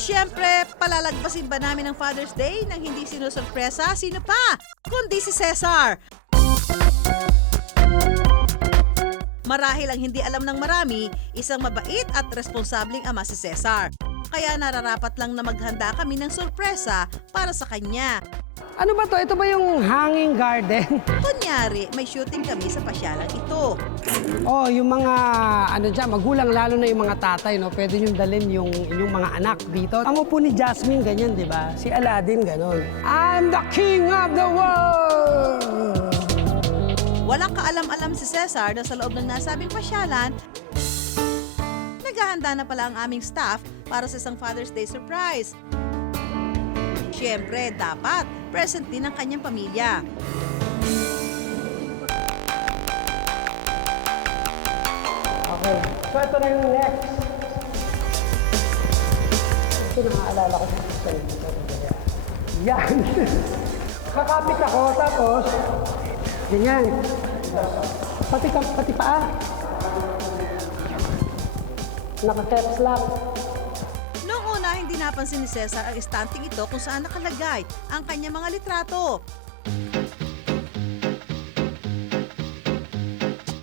Siyempre, palalagpasin ba namin ang Father's Day nang hindi sinusurpresa? Sino pa? Kundi si Cesar. Marahil ang hindi alam ng marami, isang mabait at responsableng ama si Cesar. Kaya nararapat lang na maghanda kami ng sorpresa para sa kanya. Ano ba to? Ito ba yung hanging garden? Kunyari, may shooting kami sa pasyalang ito. Oh, yung mga magulang, lalo na yung mga tatay, no? Pwede nyo dalhin yung inyong mga anak dito. Amo po ni Jasmine, ganyan, di ba? Si Aladdin, ganon. I'm the king of the world! Walang kaalam-alam si Cesar na sa loob ng nasabing pasyalan, naghahanda na pala ang aming staff para sa isang Father's Day surprise. Siyempre, dapat present din ang kanyang pamilya. Okay, so ito na yung next. Ito na maalala ko sa sister. Yan. Kakapit ako, tapos, ganyan. Pati paa. Naka-caps lock. Noong una, hindi napansin ni Cesar ang estanting ito kung saan nakalagay ang kanyang mga litrato.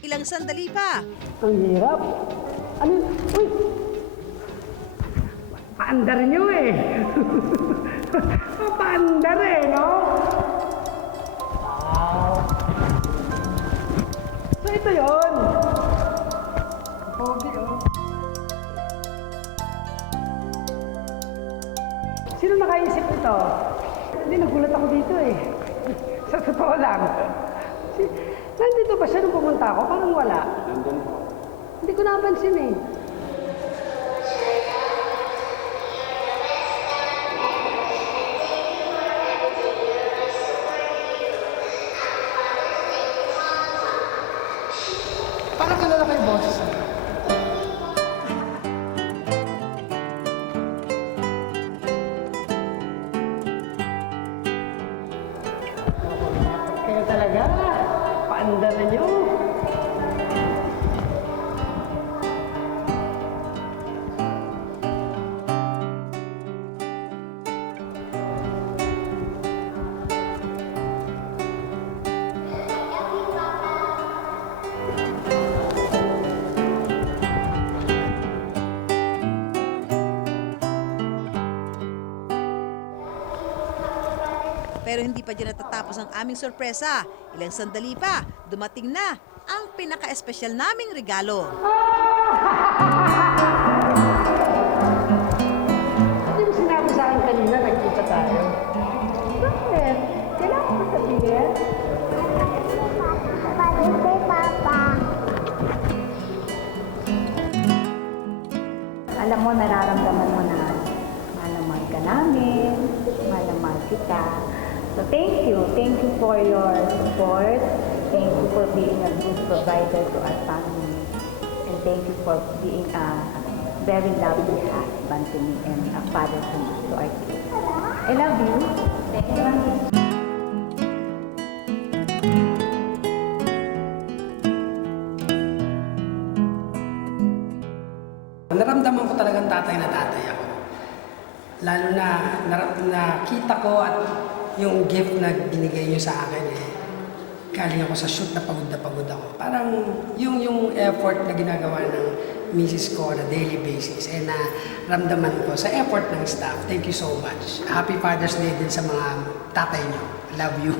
Ilang sandali pa. Ang hirap. Ano? Uy! Paandar nyo eh. Paandar eh, no? Wow. So ito yun. Pogi, oh. Sino nakaisip nito? Hindi, nagulat ako dito eh. Sa totoo lang. Nandito ba siya nung pumunta ako? Parang wala. Nandun po. Hindi ko napansin eh. Parang kilala kayo, boss. Kaya talaga, paanda na nyo. Pero hindi pa dyan natatapos ang aming sorpresa. Ilang sandali pa, dumating na ang pinaka-espesyal naming regalo. Hindi mo sinabi sa akin kanina, nagkita tayo. Bakit? Kailangan ko sabihin? Father's Day, Papa. Alam mo, nararamdaman mo na mahal na mahal ka namin, mahal na mahal kita. So thank you. Thank you for your support. Thank you for being a good provider to our family. And thank you for being a very lovely husband to me and a father to our kids. I love you. Thank you, Mami. Naramdaman ko talagang tatay na tatay ako. Lalo na nakita ko at yung gift na binigay niyo sa akin eh. Galing ako sa shoot na pagod ako. Parang yung effort na ginagawa ng misis ko on a daily basis eh na ramdaman ko sa effort ng staff. Thank you so much. Happy Father's Day din sa mga tatay niyo. Love you.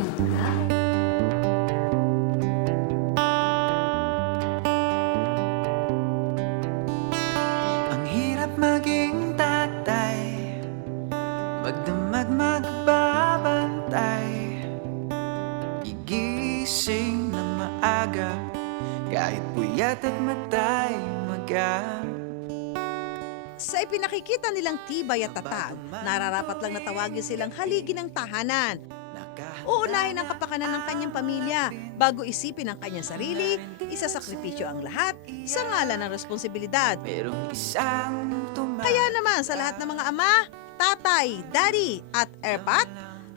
Ang hirap maging tatay, magdamag magbabantay, gigising ng maaga, kahit puyat at matay maga. Sa ipinakikita nilang tibay at tatag, nararapat lang na tawagin silang haligi ng tahanan. Uunahin ang kapakanan ng kanyang pamilya bago isipin ang kanyang sarili, isasakripisyo ang lahat sa ngalan ng responsibilidad. Merong isang Kaya naman sa lahat ng mga ama, tatay, daddy at erpat,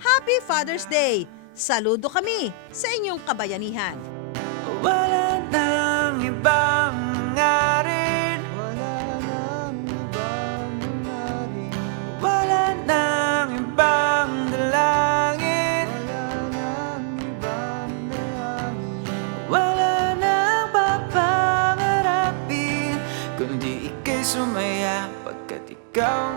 Happy Father's Day! Saludo kami sa inyong kabayanihan. wala nang ibang hangarin, ikaw